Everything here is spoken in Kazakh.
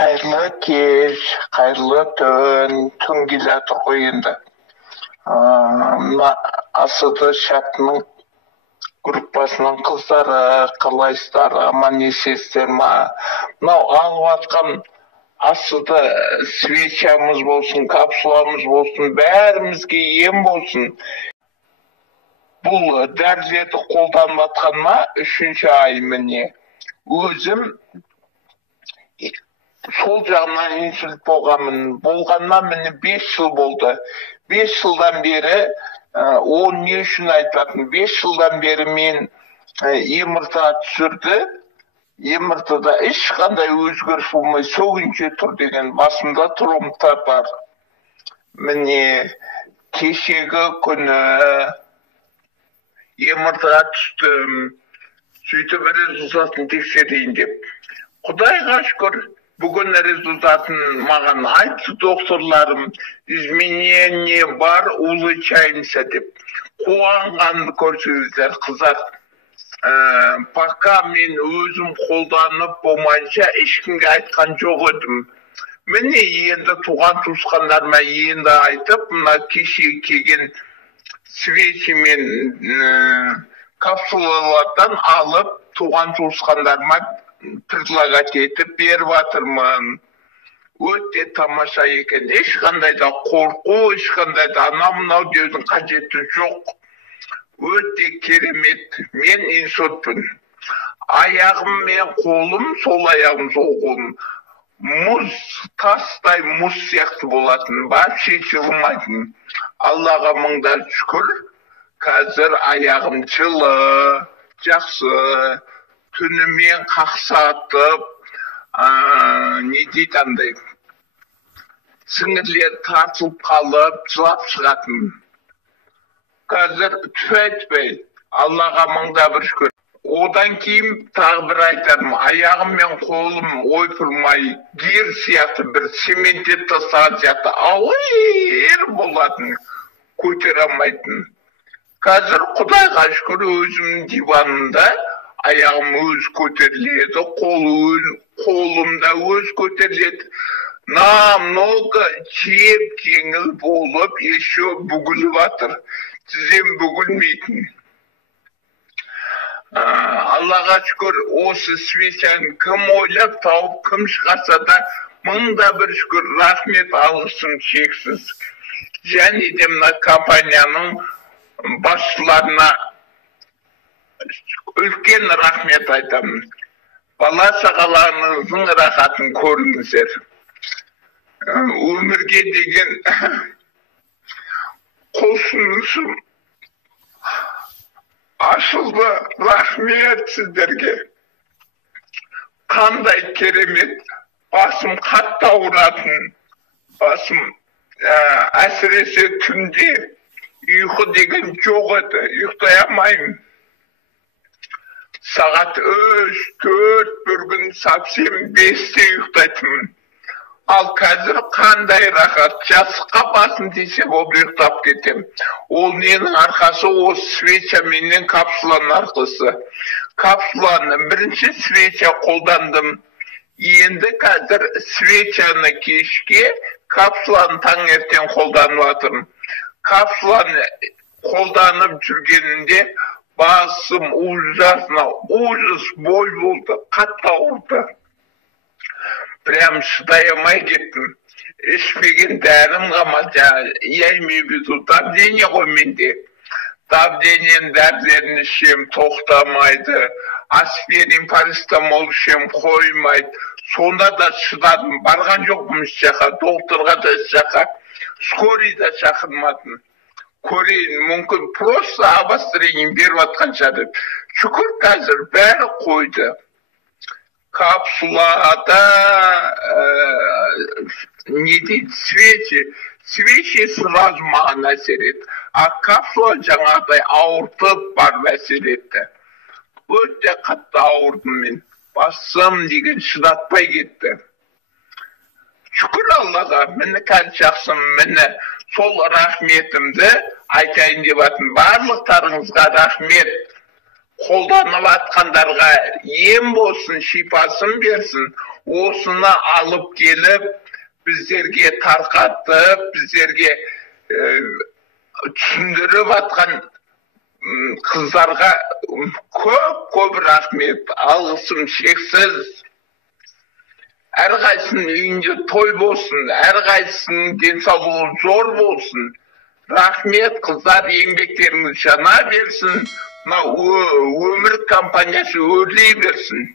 Қайырлы кеш, қайырлы түн келе жатыр ғой енді. Мына Асыды Шатының группасының қыздары, қалайсыздар, аман есесіздер ма? Мынау алып жатқан Асыды свечамыз болсын, капсуламыз болсын, бәрімізге ем болсын. Бұл дәрілерді қолданып жатқаныма 3-ші ай міне. Өзім сол жағынан инсульт болғанына міне 5 жыл болды. 5 жылдан бері, ол не үшін айтатын, 5 жылдан бері мен МРТ түсірді. МРТ-да ешқандай өзгеріс болмай сөгінше тұр деген басымда тромбтар бар. Міне кешегі күні МРТ-ға түстім. Сөйтіп результатын тексерейін деп. Құдайға шүкір, бүгін результатын маған айтты докторларым, изменение бар, улучшаемся деп. Қуанғанды көрсеңіздер, қыздар. Пока мен өзім қолданып болмайынша ешкімге айтқан жоқ едім. Міне енді туған туысқандарыма енді айтып, мына кеше келген свечи мен капсулалардан алып туған туысқандарыма предлагать етіп беріп жатырмын. Өте тамаша екен. Ешқандай да қорқу, ешқандай да анау-мынау деудің қажеті жоқ. Өте керемет. Мен инсультпін. Аяғым мен қолым, сол аяғым, сол қолым. Мұз, тастай мұз сияқты болатын. Вообще жылымайтын. Аллаға мыңдар шүкір. Қазір аяғым жылы, жақсы. Түнімен қақсатып, не дейді андай, сіңірлер тартылып қалып, жылап шығатын. Қазір түфәйтпей, Аллаға мыңда бір шүкір. Одан кейін тағы бір айтарым, аяғым мен қолым ойпырмай, гир сияқты бір цементтеп тастаған сияқты ауыр болатын, көтере алмайтын. Қазір Құдайға шүкір өзімнің диванымда аяғым өз көтеріледі, қолымда өз көтеріледі. Намного жеп-жеңіл болып, еще бүгіліп жатыр. Тізем бүгілмейтін. Аллаға шүкір, осы свечаны кім ойлап тауып, кім шығарса да, мыңда бір шүкір, рахмет алғысым шексіз. Және де мына компанияның басшыларына үлкен рахмет айтамын. Бала шағаларыңыздың рахатын көріңіздер. Өмірге деген құлшынысым ашылды. Рахмет сіздерге. Қандай керемет. Басым қатты ауыратын. Басым әсіресе түнде ұйқы деген жоқ еді. Ұйықтай алмаймын. Сағат 3-4 бір күн совсем 5-те ұйықтайтынмын. Ал қазір қандай рахат, жастыққа басым десе болып ұйықтап кетем. Ол ненің арқасы, ол свеча менен капсуланың арқасы. Капсуланы бірінші свеча қолдандым. Енді қазір свечаны кешке, капсуланы таңертең қолданып жатырмын. Капсуланы қолданып жүргенінде басым ужас бой болды, қатты ауырды. Прям шыдай алмай кеттім. Ішпеген дәрім қалмады. Я имею в виду давление ғой менде. Давлениенің дәрілерін ішем, тоқтамайды. Аспирин, парацетамол ішем, қоймайды. Сонда да шыдадым. Барған жоқпын еш жаққа, докторға да еш жаққа. Скорый да шақырмадым. Көрейін, мүмкін просто обострение беріп жатқан шығар. Шүкір қазір бәрі қойды. Капсулада не дейді, свечи сразу маған әсер етті. А капсула жаңағыдай ауыртып бар әсер етті. Өте қатты ауырдым мен. Басым деген шыдатпай кетті. Шүкір Аллаға, мені қазір жақсым, мені сол рахметімді айтайын деп жатырмын. Барлықтарыңызға рахмет. Қолданып атқандарға ем болсын, шипасын берсін. осыны алып келіп, біздерге тарқатып, біздерге түсіндіріп атқан қыздарға көп рахмет, алғысым шексіз. Әрқайсының үйінде той болсын, әрқайсының денсаулығы зор болсын. Рахмет, қыздар, еңбектеріңіз жана берсін, өмір компаниясы өрлей берсін.